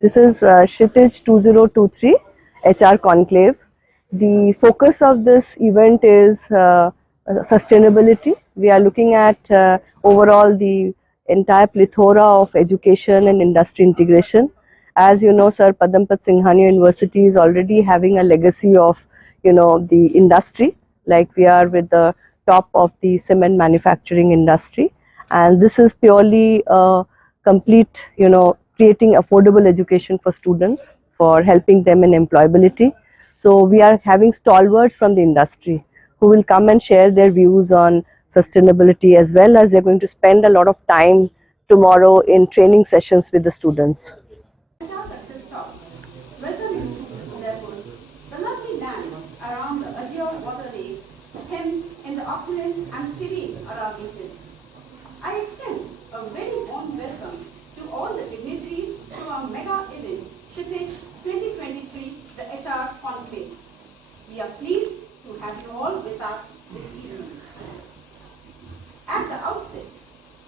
This is SHITIJ 2023 HR Conclave. The focus of this event is sustainability. We are looking at overall the entire plethora of education and industry integration. As you know, Sir, Padampat Singhania University is already having a legacy of, the industry, like we are with the top of the cement manufacturing industry. And this is purely complete, creating affordable education for students, for helping them in employability. So we are having stalwarts from the industry who will come and share their views on sustainability, as well as they're going to spend a lot of time tomorrow in training sessions with the students. HR Success Talk. Welcome you to Udaipur, the lovely land around the azure water lakes, hemmed in the opulent and serene Arabian hills. I extend a very warm welcome to all the dignitaries to our mega event, SHITIJ 2023, the HR Conclave. We are pleased to have you all with us this evening. At the outset,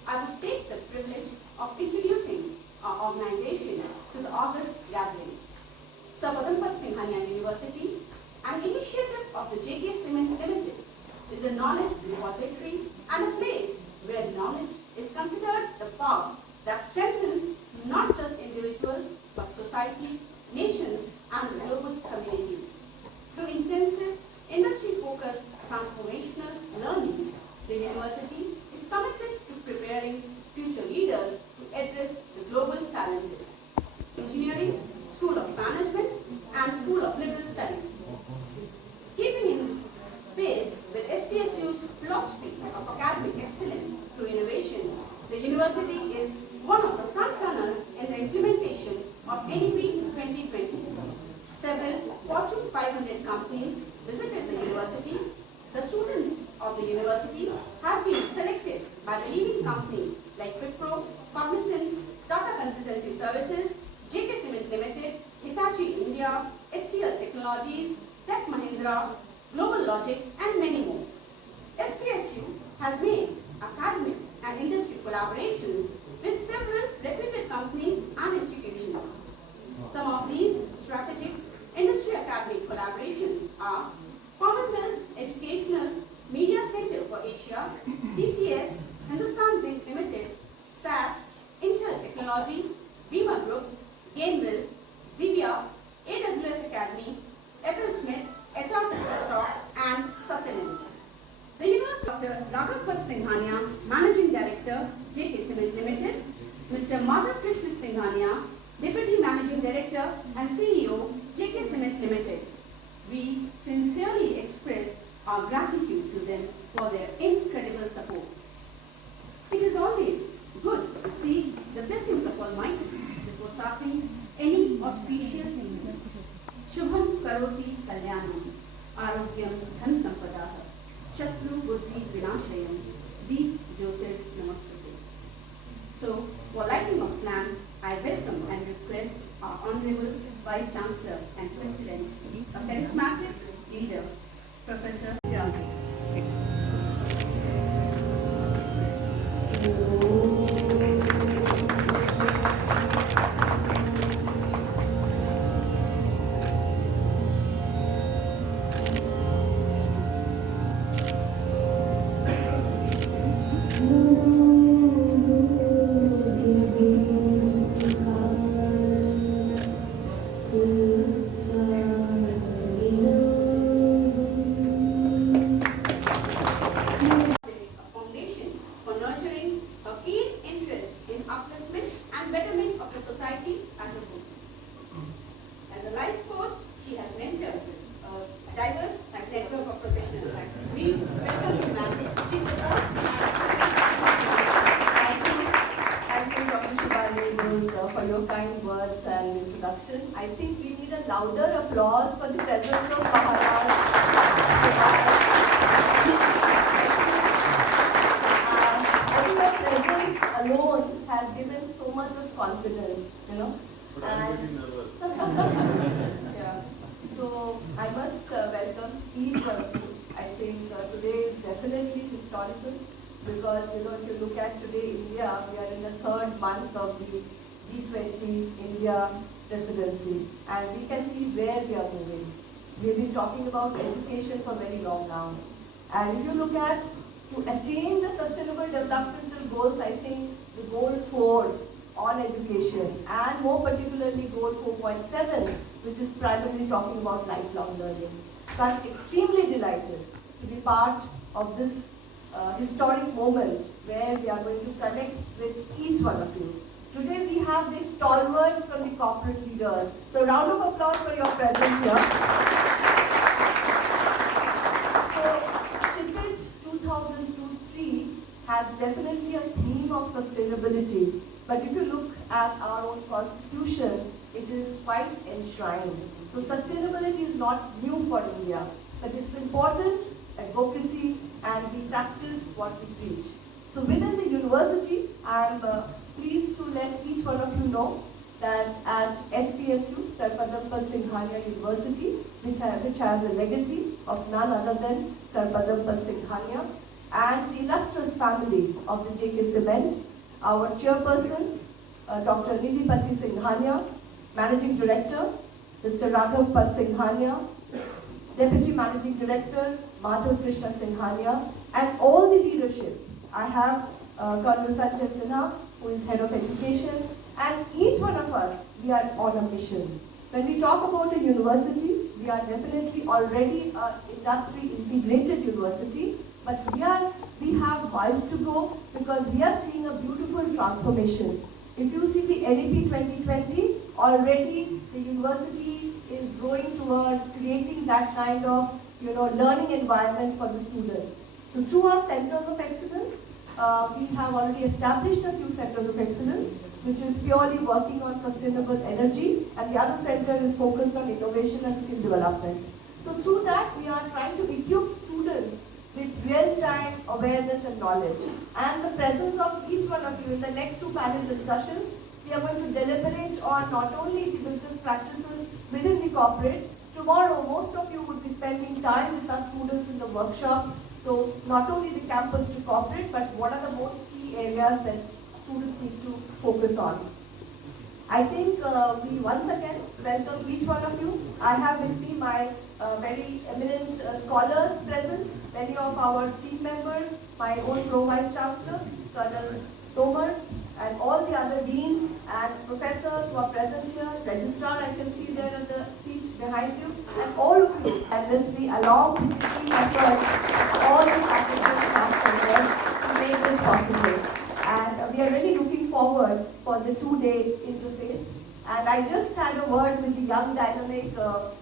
I would take the privilege of introducing our organization to the August gathering. Sir Padampat Singhania University, an initiative of the JK Cement Limited, is a knowledge repository and a place where knowledge is considered the power that strengthens not just individuals but society, nations, and global communities. Through intensive, industry-focused transformational learning, the university is committed to preparing future leaders to address the global challenges. Engineering, School of Management, and School of Liberal Studies. Keeping in pace with SPSU's philosophy of academic excellence through innovation, the university is one of the frontrunners in the implementation of NEP 2020. Several Fortune 500 companies visited the university. The students of the university have been selected by the leading companies like Wipro, Cognizant, Tata Consultancy Services, JK Cement Limited, Hitachi India, HCL Technologies, Tech Mahindra, Global Logic, and many more. SPSU has made academic and industry collaborations with several reputed companies and institutions. Some of these strategic industry academic collaborations are Commonwealth Educational Media Center for Asia, TCS, Hindustan Zinc Limited, SAS, Intel Technology, Bima Group, Gainville, Zivia, AWS Academy, FL Smith, HR Success Talk, and Sustenance. The University Dr. Raghavat Singhania, Managing Director, JK Cement Limited, Mr. Madhav Krishna Singhania, Deputy Managing Director and CEO, JK Cement Limited. We sincerely express our gratitude to them for their incredible support. It is always good to see the blessings of Almighty before starting any auspicious event. Shubham Karoti Kalyanam, Arogyam Dhan Sampadaha, Shatru Buddhi Vinashayam, Deep Jyotir Namaskate. So, for lighting of lamp, I welcome and request our Honorable Vice Chancellor and President, a charismatic leader, Professor diverse network of professionals. We welcome you, ma'am. Please support. Thank you, Dr. Shubhani, for your kind words and introduction. I think we need a louder applause for the presence of Maharaj. I think your presence alone has given so much of confidence, But I'm really nervous. Yeah. So I must welcome each one of you. I think today is definitely historical because if you look at today India, we are in the third month of the G20 India presidency, and we can see where we are moving. We have been talking about education for very long now. And if you look at, to attain the sustainable developmental goals, I think the goal 4 on education, and more particularly goal 4.7, which is primarily talking about lifelong learning. So I'm extremely delighted to be part of this historic moment where we are going to connect with each one of you. Today we have these stalwarts from the corporate leaders. So round of applause for your presence here. So KSHITIJ 2023 has definitely a theme of sustainability. But if you look at our own constitution, it is quite enshrined. So sustainability is not new for India, but it's important advocacy, and we practice what we preach. So within the university, I'm pleased to let each one of you know that at SPSU, Sir Padampat Singhania University, which has a legacy of none other than Sir Padampat Singhania, and the illustrious family of the JK Cement, our chairperson, Dr. Nidhipati Singhania, Managing Director, Mr. Raghav Pat Singhania, Deputy Managing Director, Madhav Krishna Singhania, and all the leadership. I have Colonel Sanjay Sinha, who is Head of Education, and each one of us, we are on a mission. When we talk about a university, we are definitely already an industry integrated university, but we have miles to go because we are seeing a beautiful transformation. If you see the NEP 2020, already the university is going towards creating that kind of learning environment for the students. So through our centers of excellence, we have already established a few centers of excellence, which is purely working on sustainable energy, and the other center is focused on innovation and skill development. So through that, we are trying to equip students with real-time awareness and knowledge. And the presence of each one of you in the next 2 panel discussions, we are going to deliberate on not only the business practices within the corporate. Tomorrow, most of you would be spending time with our students in the workshops. So not only the campus to corporate, but what are the most key areas that students need to focus on. I think we once again welcome each one of you. I have with me my very eminent scholars present, many of our team members, my own Pro-Vice Chancellor, Colonel Tomar, and all the other deans and professors who are present here, registrar I can see there at the seat behind you, and all of you endlessly along with the team efforts, all the faculty staff and there to make this possible. And we are really looking forward for the 2-day interface. And I just had a word with the young dynamic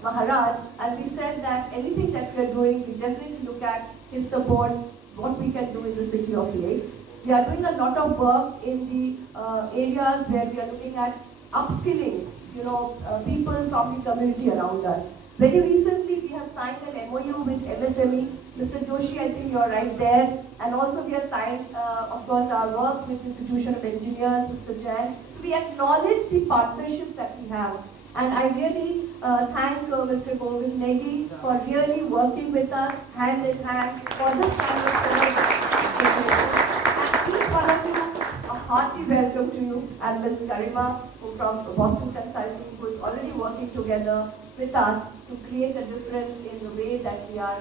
Maharaj, and we said that anything that we are doing, we definitely look at his support, what we can do in the City of Lakes. We are doing a lot of work in the areas where we are looking at upskilling, people from the community around us. Very recently, we have signed an MOU with MSME. Mr. Joshi, I think you're right there. And also we have signed, of course, our work with Institution of Engineers, Mr. Jain. So we acknowledge the partnerships that we have. And I really thank Mr. govindnegi for really working with us hand in hand for this kind of celebration. And each one of you, a hearty welcome to you, and Ms. Garima, who from Boston Consulting, who is already working together with us to create a difference in the way that we are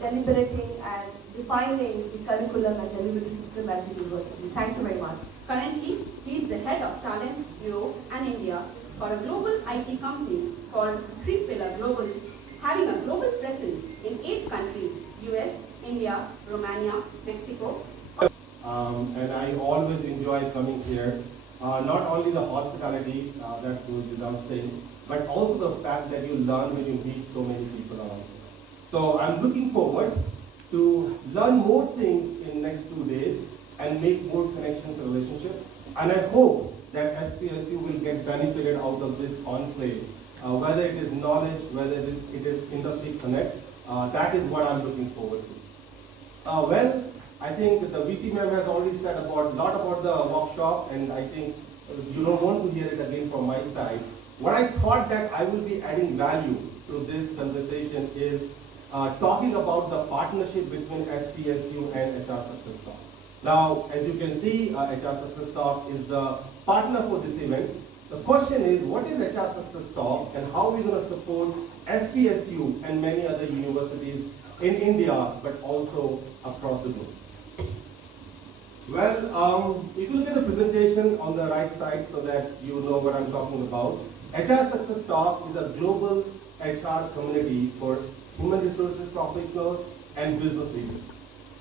deliberating and defining the curriculum and delivery system at the university. Thank you very much. Currently, he is the head of Talent Bureau and India for a global IT company called 3 Pillar Global, having a global presence in 8 countries: US, India, Romania, Mexico. And I always enjoy coming here. Not only the hospitality, that goes without saying, but also the fact that you learn when you meet so many people around you. So I'm looking forward to learn more things in next 2 days and make more connections and relationships. And I hope that SPSU will get benefited out of this conclave, whether it is knowledge, whether it is industry connect. That is what I'm looking forward to. Well, I think the VC ma'am has already said a lot about the workshop, and I think you don't want to hear it again from my side. What I thought that I will be adding value to this conversation is talking about the partnership between SPSU and HR Success Talk. Now, as you can see, HR Success Talk is the partner for this event, The question is, what is HR Success Talk and how are we going to support SPSU and many other universities in India, but also across the globe? Well, if you look at the presentation on the right side so that you know what I'm talking about, HR Success Talk is a global HR community for human resources professionals and business leaders.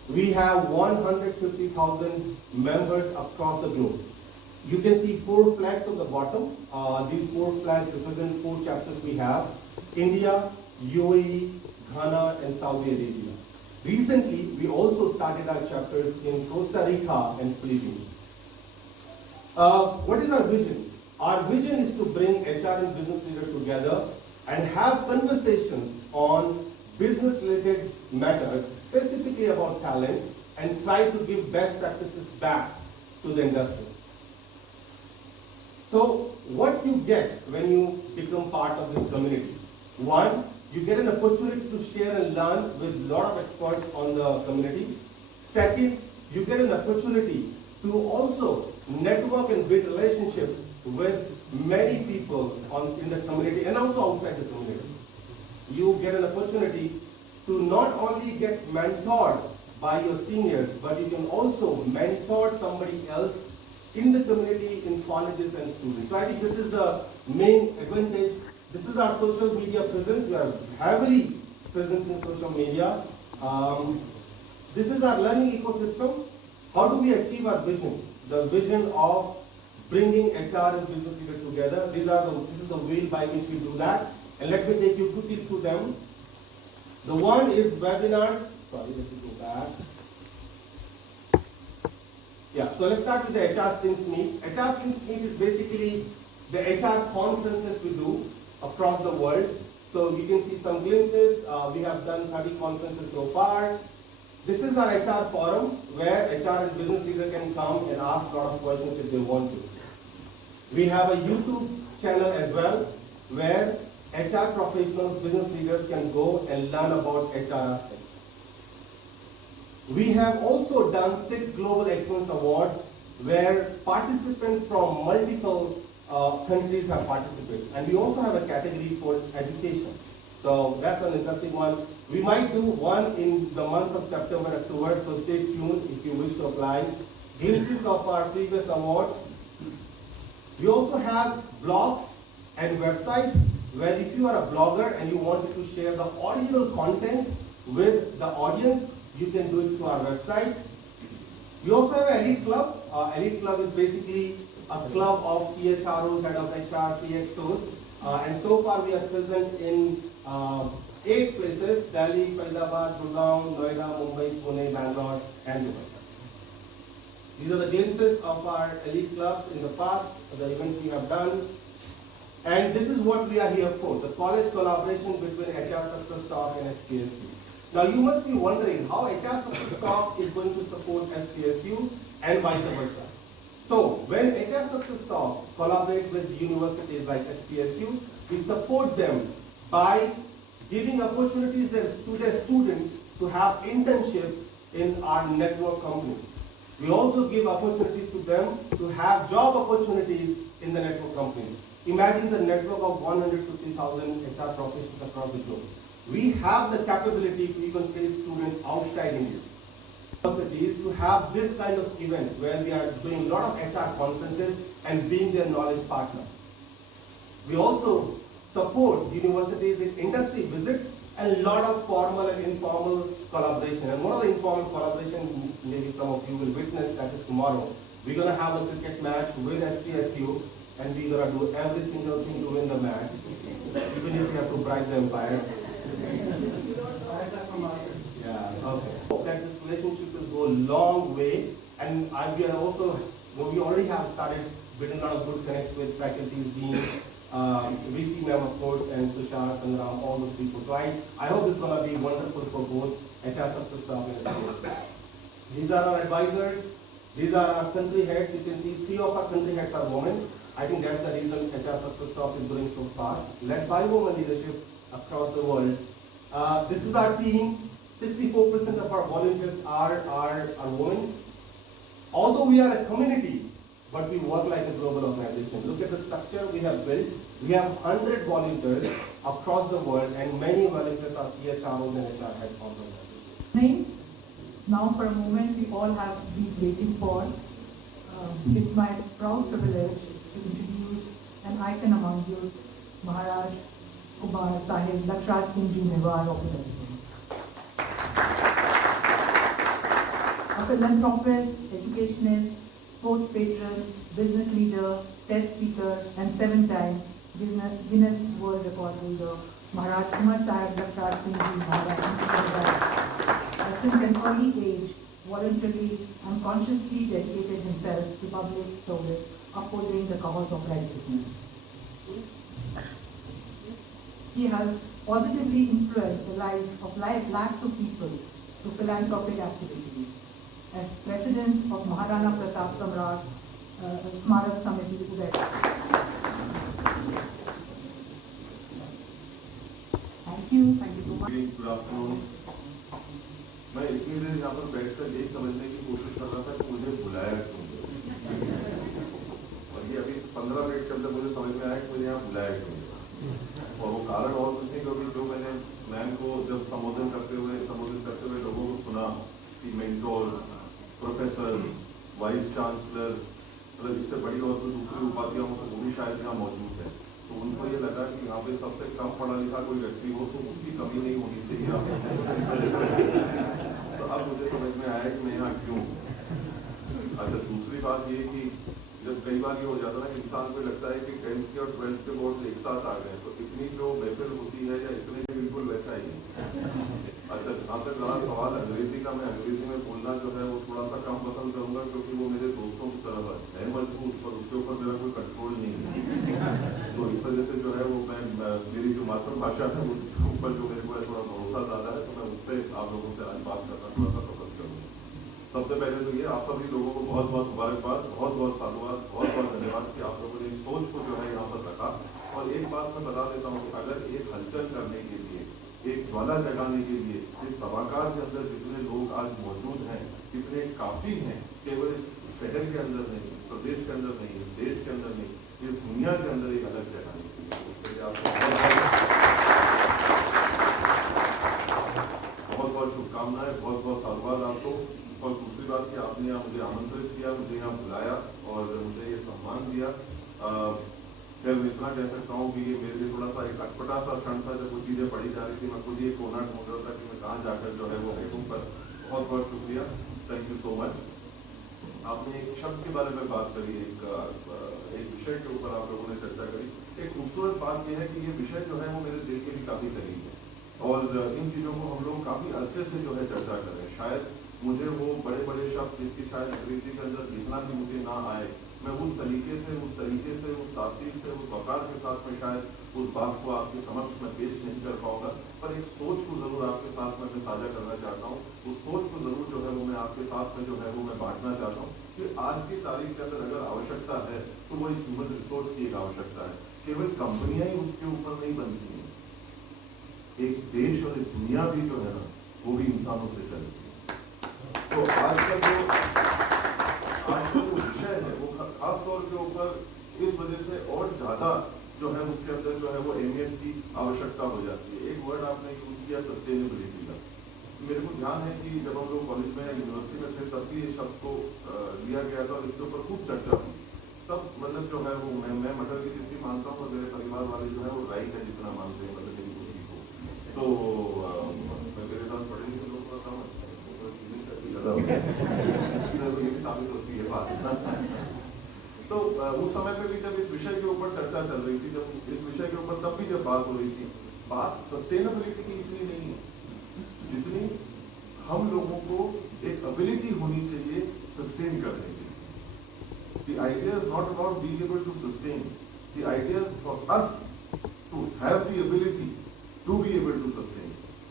We have 150,000 members across the globe. You can see 4 flags on the bottom. These 4 flags represent 4 chapters we have: India, UAE, Ghana, and Saudi Arabia. Recently, we also started our chapters in Costa Rica and Philippines. What is our vision? Our vision is to bring HR and business leaders together and have conversations on business-related matters, specifically about talent, and try to give best practices back to the industry. So, what you get when you become part of this community? One, you get an opportunity to share and learn with a lot of experts on the community. Second, you get an opportunity to also network and build relationship with many people in the community and also outside the community. You get an opportunity to not only get mentored by your seniors, but you can also mentor somebody else in the community, in colleges and students. So I think this is the main advantage. This is our social media presence. We are heavily present in social media. This is our learning ecosystem. How do we achieve our vision? The vision of bringing HR and business leaders together. This is the wheel by which we do that. And let me take you quickly through them. The one is webinars. Sorry, let me go back. Yeah, so let's start with the HR Skills Meet. HR Skills Meet is basically the HR conferences we do across the world. So you can see some glimpses. We have done 30 conferences so far. This is our HR forum where HR and business leader can come and ask a lot of questions if they want to. We have a YouTube channel as well where HR professionals, business leaders can go and learn about HR aspects. We have also done 6 Global Excellence Awards where participants from multiple countries have participated. And we also have a category for education. So that's an interesting one. We might do one in the month of September, October, so stay tuned if you wish to apply. Glimpses of our previous awards. We also have blogs and website where if you are a blogger and you wanted to share the original content with the audience, you can do it through our website. We also have an Elite Club. Elite Club is basically a club of CHROs, head of HR, CXOs. And so far we are present in 8 places: Delhi, Faridabad, Gurgaon, Noida, Mumbai, Pune, Bangalore, and Dubai. These are the glimpses of our elite clubs in the past, the events we have done. And this is what we are here for, the college collaboration between HR Success Talk and SPSU. Now you must be wondering how HR Success Talk is going to support SPSU and vice versa. So when HR Success Talk collaborate with universities like SPSU, we support them by giving opportunities to their students to have internship in our network companies. We also give opportunities to them to have job opportunities in the network companies. Imagine the network of 150,000 HR professionals across the globe. We have the capability to even place students outside India. Universities to have this kind of event where we are doing a lot of HR conferences and being their knowledge partner. We also support universities in industry visits and a lot of formal and informal collaboration. And one of the informal collaboration, maybe some of you will witness, that is tomorrow. We're going to have a cricket match with SPSU and we're going to do every single thing to win the match, even if we have to bribe the umpire. Yeah, okay. That this relationship will go a long way, and we already have started building a lot of good connects with faculties, deans, VC ma'am of course, and Tushar, Sangram, all those people. So I hope this is going to be wonderful for both HR Success Talk and SPSU. These are our advisors. These are our country heads. You can see 3 of our country heads are women. I think that's the reason HR Success Talk is growing so fast. It's led by women leadership across the world. This is our team. 64% of our volunteers are women. Although we are a community, but we work like a global organization. Look at the structure we have built. We have 100 volunteers across the world, and many volunteers are CHROs and HR head of the organization. Now for a moment we all have been waiting for. It's my proud privilege to introduce an icon among you, Maharaj Kumar Sahib Lakshraj Singh Ji Newar of Udaipur. A philanthropist, educationist, sports patron, business leader, TED speaker, and 7 times Guinness World Record holder, Maharaj Kumar Sahib Lakshraj Singh Ji Newar since an early age, voluntarily and consciously dedicated himself to public service, upholding the cause of righteousness. He has positively influenced the lives of lakhs of people through philanthropic activities. As President of Maharana Pratap Samrat Smarak Samiti Udaipur. Thank you so much. Good afternoon. मैं इतनी देर यहाँ पर बैठकर यही समझने की कोशिश कर रहा था कि मुझे बुलाया क्यों, और ये अभी 15 मिनट के अंदर मुझे समझ में आया कि मुझे यहाँ बुलाया क्यों, और वो कारण और कुछ नहीं, क्योंकि जो मैंने मैम को जब संबोधित करते हुए लोगों को सुना कि मेंटोर्स, प्रोफेसर्स, वाइस चांसलर्स, मतलब इससे बड़ी और कोई दूसरी उपाधियाँ हो तो वो भी शायद यहाँ मौजूद है, तो उनको ये लगा कि यहाँ पे सबसे कम पढ़ा लिखा कोई व्यक्ति हो तो उसकी कमी नहीं होनी चाहिए। तो अब मुझे समझ में आया कि मैं यहाँ क्यों। अच्छा, दूसरी बात ये कि जब कई बार ये हो जाता है ना कि इंसान को लगता है कि 10th के और 12th के बोर्ड एक साथ आ गए, तो इतनी जो महफिल होती है या इतने बिल्कुल वैसा ही है। अच्छा, जहाँ तक रहा सवाल अंग्रेजी का, मैं अंग्रेजी में बोलना जो है वो थोड़ा सा कम पसंद करूँगा, क्योंकि वो मेरे दोस्तों की तरह है मजबूत, पर उसके ऊपर मेरा कोई कंट्रोल नहीं है। तो इस वजह से जो है वो मैं मेरी जो मातृभाषा है उसके ऊपर जो मेरे को थोड़ा भरोसा ज़्यादा है, तो मैं उस पर आप लोगों से आज बात करना थोड़ा सा पसंद करूँगा। सबसे पहले तो ये आप सभी लोगों को बहुत बहुत मुबारकबाद, बहुत बहुत साधुवाद, बहुत बहुत धन्यवाद कि आप लोगों ने इस सोच को जो है यहाँ पर रखा। और एक बात मैं बता देता हूँ कि अगर एक हलचल करने के लिए, एक ज्वाला जगाने के लिए इस सभागार के अंदर जितने लोग आज मौजूद हैं, कितने काफ़ी हैं, केवल इस शहर के अंदर नहीं, इस प्रदेश के अंदर नहीं, इस देश के अंदर नहीं, इस दुनिया के अंदर एक अलग जगाने के लिए, उसके लिए आपको बहुत बहुत शुभकामनाएं, बहुत बहुत साधुवाद आपको। और दूसरी बात कि आपने यहाँ मुझे आमंत्रित किया, मुझे यहाँ बुलाया और मुझे ये सम्मान दिया। खैर मैं इतना कह सकता हूँ कि ये मेरे लिए थोड़ा सा एक अटपटा सा क्षण था जब वो चीज़ें पढ़ी जा रही थी। मैं खुद ही एक कोना ढूंढ रहा था कि मैं कहाँ जाकर जो है वो बैठूँ, पर बहुत बहुत शुक्रिया, थैंक यू सो मच। आपने एक शब्द के बारे में बात करी, एक विषय के ऊपर आप लोगों ने चर्चा करी। एक खूबसूरत बात यह है कि ये विषय जो है वो मेरे दिल के भी काफ़ी करीब है, और इन चीज़ों को हम लोग काफ़ी अरसे से जो है चर्चा कर रहे हैं। शायद मुझे वो बड़े बड़े शब्द जिसकी शायद अंग्रेजी के अंदर लिखना भी मुझे ना आए, मैं उस तरीके से, उस तासीर से, उस वक़ार के साथ में शायद उस बात को आपके समक्ष में पेश नहीं कर पाऊंगा, पर एक सोच को ज़रूर आपके साथ में मैं साझा करना चाहता हूँ। उस सोच को ज़रूर जो है वो मैं आपके साथ में जो है वो मैं बांटना चाहता हूँ कि आज की तारीख के अंदर अगर आवश्यकता है तो वो एक ह्यूमन रिसोर्स की एक आवश्यकता है। केवल कंपनियाँ ही उसके ऊपर नहीं बनती हैं, एक देश और एक दुनिया भी जो है ना वो भी इंसानों से चलती है। तो आज का जो विषय है वो खास तौर के ऊपर इस वजह से और ज़्यादा जो है उसके अंदर जो है वो अहमियत की आवश्यकता हो जाती है। एक वर्ड आपने यूज़ किया सस्टेनेबिलिटी का, मेरे को ध्यान है कि जब हम लोग कॉलेज में या यूनिवर्सिटी में थे तब भी ये शब्द को लिया गया था और इसके ऊपर खूब चर्चा हुई। तब मतलब जो है वो मैं मटर की जितनी मानता हूँ और मेरे परिवार वाले जो है वो राई का जितना मानते हैं, मतलब मेरी बुद्धि को। तो मैं मेरे साथ पढ़े लिखे लोगों का काम तो ये भी साबित होती है बात। तो उस समय पे भी जब इस विषय के ऊपर चर्चा चल रही थी, जब इस विषय के ऊपर तब भी जब बात हो रही थी, बात सस्टेनेबिलिटी की इतनी नहीं है जितनी हम लोगों को एक एबिलिटी होनी चाहिए सस्टेन करने की। The idea is not about being able to sustain. The idea is for us to have the ability to be able to sustain.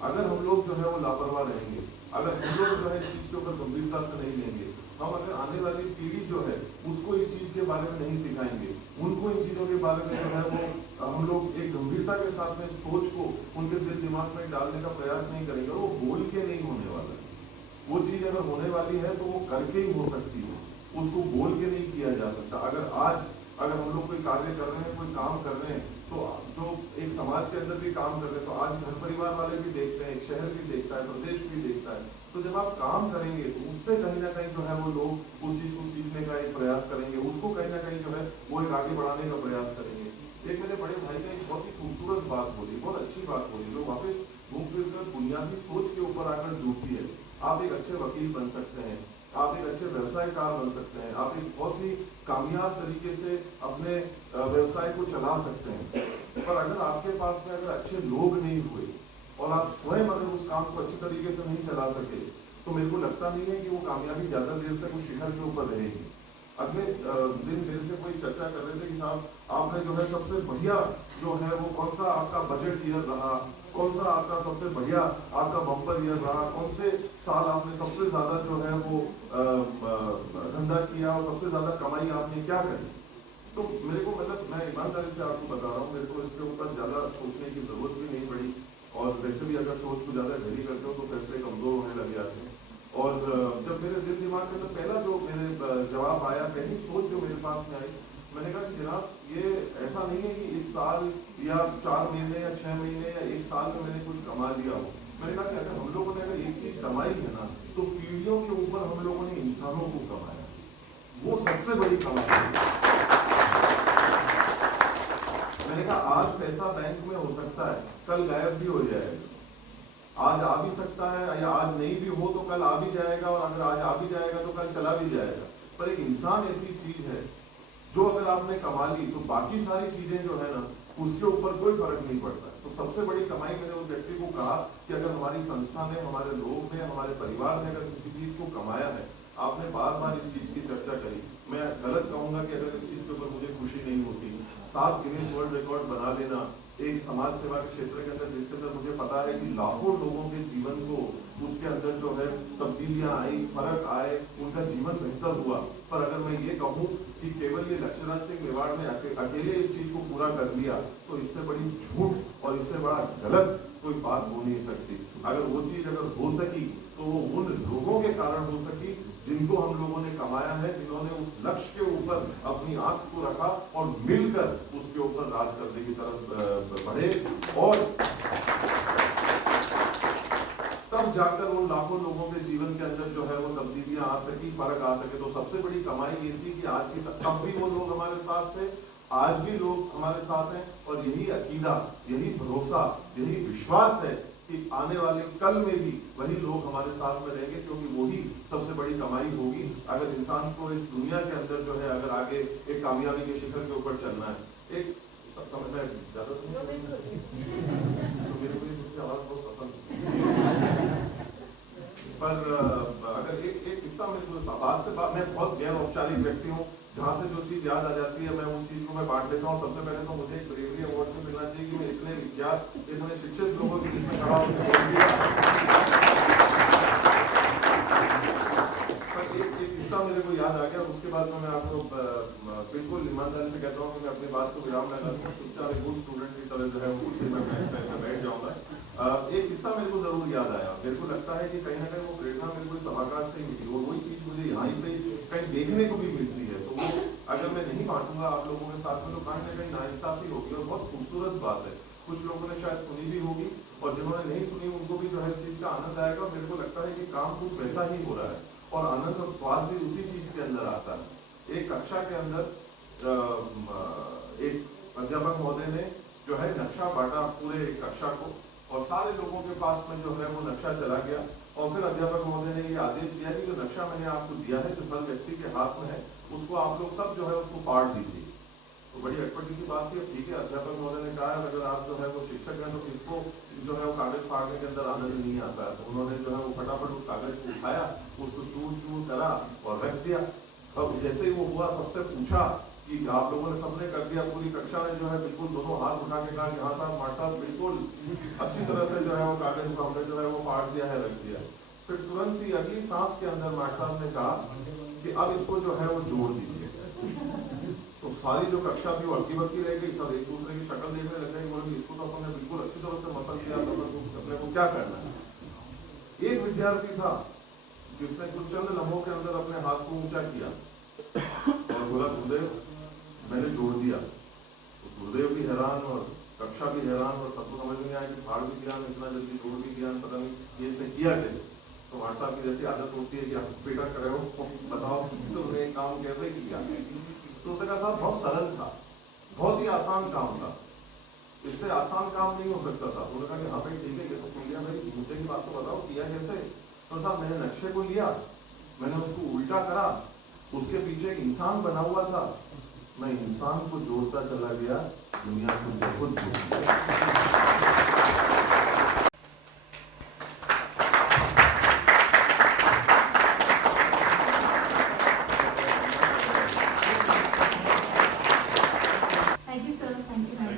अगर हम लोग जो है वो लापरवाह रहेंगे, अगर हम लोग जो है इस चीज़ के ऊपर गंभीरता से नहीं लेंगे, हम अगर आने वाली पीढ़ी जो है उसको इस चीज़ के बारे में नहीं सिखाएंगे, उनको इन चीज़ों के बारे में जो है वो हम लोग एक गंभीरता के साथ में सोच को उनके दिल दिमाग में डालने का प्रयास नहीं करेंगे, और वो बोल के नहीं होने वाला है। वो चीज़ अगर होने वाली है तो वो करके ही हो सकती है। उसको बोल के नहीं किया जा सकता। अगर हम लोग कोई कार्य कर रहे हैं, कोई काम कर रहे हैं, तो जो एक समाज के अंदर भी काम कर रहे हैं, तो आज घर परिवार वाले भी देखते हैं, एक शहर भी देखता है, प्रदेश भी देखता है। तो जब आप काम करेंगे तो उससे कहीं ना कहीं जो है वो लोग उस चीज को सीखने का एक प्रयास करेंगे, उसको कहीं ना कहीं जो है वो एक आगे बढ़ाने का प्रयास करेंगे। एक मेरे बड़े भाई ने एक बहुत ही खूबसूरत बात बोली, बहुत अच्छी बात बोली, जो वापस घूम फिर कर बुनियादी सोच के ऊपर आकर जुड़ती है। आप एक अच्छे वकील बन सकते हैं, आप एक अच्छे व्यवसायकार बन सकते हैं, आप एक बहुत ही कामयाब तरीके से अपने व्यवसाय को चला सकते हैं, पर अगर आपके पास में अगर अच्छे लोग नहीं हुए और आप स्वयं अगर उस काम को अच्छे तरीके से नहीं चला सके, तो मेरे को लगता नहीं है कि वो कामयाबी ज्यादा देर तक उस शिखर के ऊपर रहेगी। अगले दिन मेरे से कोई चर्चा कर रहे थे कि साहब आपने जो है सबसे बढ़िया जो है वो कौन सा आपका बजट ईयर रहा, कौन सा आपका सबसे बढ़िया आपका बम्पर ईयर रहा, कौन से साल आपने सबसे ज्यादा जो है वो धंधा किया और सबसे ज्यादा कमाई आपने क्या करी। तो मेरे को मतलब मैं ईमानदारी से आपको बता रहा हूँ, मेरे को इसके ऊपर ज्यादा सोचने की जरूरत भी नहीं पड़ी, और वैसे भी अगर सोच को ज्यादा गहरी करते हो तो फैसले कमजोर होने लग जाते हैं। और जब मेरे दिल दिमाग के अंदर पहला जो मेरे जवाब आया, पहली सोच जो मेरे पास में आई, मैंने कहा कि जनाब ये ऐसा नहीं है कि इस साल या 4 महीने या 6 महीने या 1 साल में मैंने कुछ कमा लिया हो। मैंने कहा कि अगर हम लोगों ने अगर एक चीज कमाई है ना, तो पीढ़ियों के ऊपर हम लोगों ने इंसानों को कमाया, वो सबसे बड़ी कमाई है। मैंने कहा आज पैसा बैंक में हो सकता है, कल गायब भी हो जाएगा, आज आ भी सकता है या आज नहीं भी हो तो कल आ भी जाएगा, और अगर आज आ भी जाएगा तो कल चला भी जाएगा। पर एक इंसान ऐसी चीज है जो अगर आपने कमा ली तो बाकी सारी चीजें जो है ना उसके ऊपर कोई फर्क नहीं पड़ता। तो सबसे बड़ी कमाई मैंने उस व्यक्ति को कहा कि अगर हमारी संस्था ने, हमारे लोग ने, हमारे परिवार ने अगर किसी चीज को कमाया है, आपने बार बार इस चीज की चर्चा करी, मैं गलत कहूंगा कि अगर इस चीज के ऊपर मुझे खुशी नहीं होती, 7 गिनीज वर्ल्ड रिकॉर्ड बना लेना एक समाज सेवा के क्षेत्र के अंदर, जिसके अंदर मुझे पता है कि लाखों लोगों के जीवन को उसके अंदर जो है तब्दीलियां आई, फर्क आए, उनका जीवन बेहतर हुआ। पर अगर मैं ये कहूँ कि केवल ये लक्ष्यराज सिंह मेवाड़ ने अकेले इस चीज को पूरा कर लिया, तो इससे बड़ी झूठ और इससे बड़ा गलत कोई बात हो नहीं सकती। अगर वो चीज अगर हो सकी तो वो उन लोगों के कारण हो सकी जिनको हम लोगों ने कमाया है, जिन्होंने उस लक्ष्य के ऊपर अपनी आंख को रखा और मिलकर उसके ऊपर राज करने की तरफ बढ़े, और तब जाकर उन लाखों लोगों के जीवन के अंदर जो है वो तब्दीलियां आ सकी, फर्क आ सके। तो सबसे बड़ी कमाई ये थी कि आज की तब भी वो लोग हमारे साथ थे, आज भी लोग हमारे साथ हैं, और यही अकीदा, यही भरोसा, यही विश्वास है कि आने वाले कल में भी वही लोग हमारे साथ में रहेंगे, क्योंकि वही सबसे बड़ी कमाई होगी अगर इंसान को इस दुनिया के अंदर जो है अगर आगे एक कामयाबी के शिखर के ऊपर चलना है। एक समझ में ज्यादा तो मेरे को ये आवाज बहुत पसंद, पर अगर एक किस्सा मेरे को बात से बात, मैं बहुत गैर औपचारिक व्यक्ति हूँ, जहाँ से जो चीज याद आ जाती है मैं उस चीज को मैं बांट लेता हूँ। सबसे पहले तो मुझे एक ब्रेवरी अवार्ड भी मिलना चाहिए कि मैं इतने विज्ञात, इतने शिक्षित लोगों के बीच में खड़ा होकर एक किस्सा मेरे को याद आ गया। उसके बाद में मैं आपको बिल्कुल ईमानदारी से कहता हूँ कि मैं अपनी बात को विराम लगा दूँ, चुपचाप एक गुड स्टूडेंट की तरह जो है उसी में मैं बैठ जाऊंगा। एक किस्सा मेरे को जरूर याद आया, मेरे को लगता है कि कहीं ना कहीं वो प्रेरणा मेरे को सभागार से ही मिली, और वही चीज मुझे यहाँ पे कहीं देखने को भी मिलती है। तो वो अगर मैं नहीं बांटूंगा आप लोगों के साथ में तो कहीं ना कहीं नाइंसाफी होगी, और बहुत खूबसूरत बात है। कुछ लोगों ने शायद सुनी भी होगी, और जिन्होंने नहीं सुनी उनको भी जो है इस चीज का आनंद आएगा। मेरे को लगता है कि काम कुछ वैसा ही हो रहा है, और आनंद और स्वाद भी उसी चीज के अंदर आता है। एक कक्षा के अंदर एक अध्यापक महोदय ने जो है नक्शा बांटा पूरे कक्षा को, और सारे लोगों के पास में जो है वो नक्शा चला गया, और फिर अध्यापक महोदय ने ये आदेश दिया कि जो नक्शा मैंने आपको दिया है, जो हर व्यक्ति के हाथ में है, उसको आप लोग सब जो है उसको फाड़ दीजिए। तो बड़ी अटपटी सी बात थी। ठीक है, अध्यापक महोदय ने कहा अगर आप जो है वो शिक्षक हैं तो किसको जो है वो कागज फाड़ने के अंदर आनंद नहीं आता है। तो उन्होंने जो है वो फटाफट उस कागज को उठाया, उसको चूर चूर करा और रख दिया। अब जैसे ही वो हुआ, सबसे पूछा कि आप लोगों ने सबने कर दिया, पूरी कक्षा ने जो है बिल्कुल दोनों हाथ उठा के कहा कि हाँ साहब, मार साहब, बिल्कुल अच्छी तरह से जो है वो कागज को हमने जो है वो फाड़ दिया है, रख दिया। फिर तुरंत ही अगली सांस के अंदर मार साहब ने कहा कि अब इसको जो है वो जोड़ दीजिए। तो सारी जो कक्षा थी वो अड़की बड़की रह गई, सब एक दूसरे की शक्ल देखने लग गए, बोले इसको तो हमने बिल्कुल अच्छी तरह से मसल दिया, अपने को क्या करना है। एक विद्यार्थी था जिसने कुछ चंद लम्हों के अंदर अपने हाथ को ऊंचा किया, और बोला गुरुदेव मैंने जोड़ दिया। तो गुरुदेव भी हैरान और कक्षा भी हैरान और सबको समझ में नहीं आया कि फाड़ भी दिया इतना जल्दी, जोड़ भी दिया, पता नहीं ये इसने किया कैसे। तो हमारे साहब की जैसी आदत होती है कि आप बेटा करे हो बताओ तुमने काम कैसे किया। तो उसने कहा साहब बहुत सरल था, बहुत ही आसान काम था, इससे आसान काम नहीं हो सकता था। उन्होंने कहा कि हाँ भाई ठीक है, ये तो सुन लिया भाई, मुद्दे की बात तो बताओ किया कैसे। तो साहब मैंने नक्शे को लिया, मैंने उसको उल्टा करा, उसके पीछे एक इंसान बना हुआ था, मैं इंसान को जोड़ता चला गया, दुनिया को जगत जोड़ दिया।